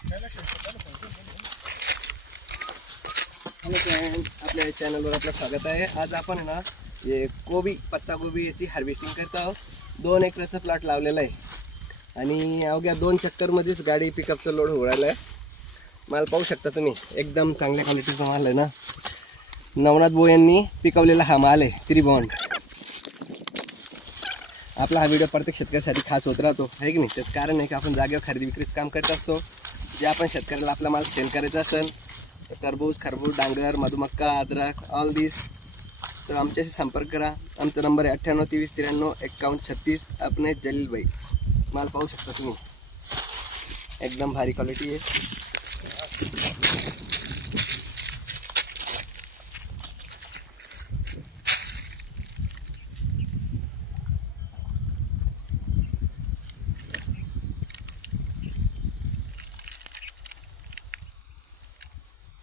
Hello friend, आपल्या चॅनलवर आपलं स्वागत आहे. आज आपण आहे ना हे पत्ता गोबी याची हार्वेस्टिंग करत आहोत. 2 एकराचा प्लॉट लावलेला आहे आणि अवघ्या 2 चक्करमध्येच गाडी पिकअपचं लोड उडालं आहे. माल पाहू शकता तुम्ही, एकदम चांगल्या क्वालिटीचा माल आहे ना. नवनाथ भाऊ यांनी पिकवलेला हा माल आहे, त्रिभुवन. आपला हा व्हिडिओ प्रत्येक शेतकऱ्यासाठी खास होत राहतो, आहे की नाही. त्याचं कारण आहे की आपण जागेवर खरेदी विक्रीचं काम करत असतो. जे आपण शेतकऱ्याला आपला माल सेल करायचा असेल, तरबूज, खरबूज, डांगर, मधुमक्का, अद्रक, ऑल दिस, तर आमच्याशी संपर्क करा. आमचा नंबर आहे 98 23 93 51 36. आपले जलील भाई. माल पाहू शकता तुम्ही, एकदम भारी क्वालिटी आहे.